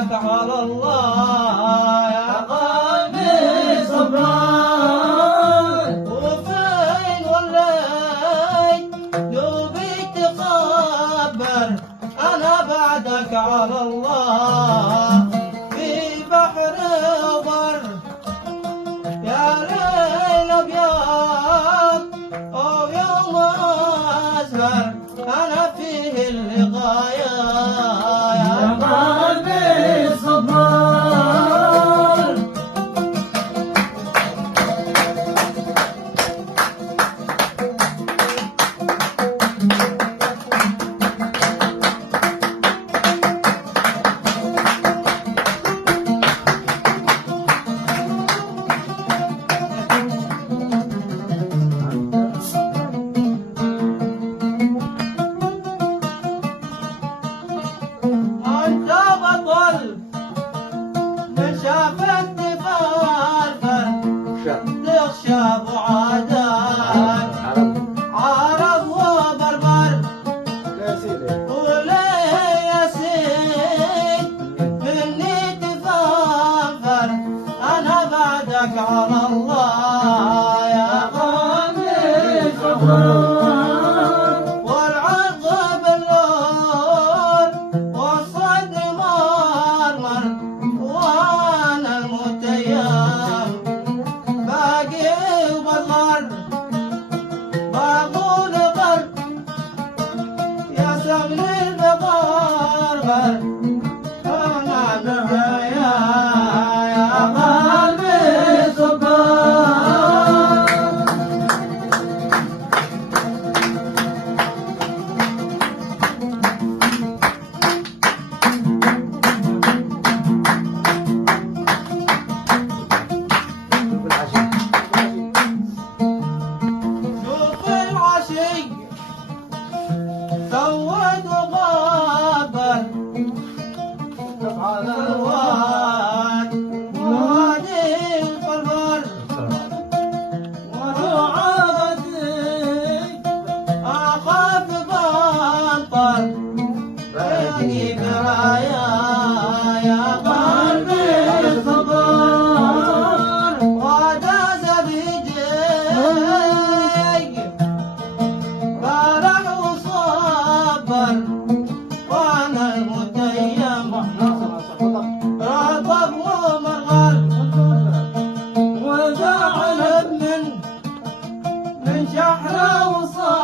بعدك على الله يا قلبي صبران. وفين وليت دوبي تخبر أنا بعدك على الله في بحر ضر يا ليل أبيض أو يوم أزهر أنا فيه اللقايا يا قلبي صبران. أنت بطل من شافك تفرفر تخشى بعادك عرب وبربر وليه يا سيد مني تفرفر أنا بعدك على الله يا قلبي صبران. والعرض باللون والصد مرمر وانا المتيم باقي وبالغر بقول بر يا سمن البقر انا بهيا يا قلبي صبران. شوف العشق سود وغابر على الواد وادي الفرفر وعابدك أخاف بنطر باقي برايا يا قلبي صبر. وداز بيديك فرح وصبر وانا المتيم رطب ومرغر وزعل من شحره وصبر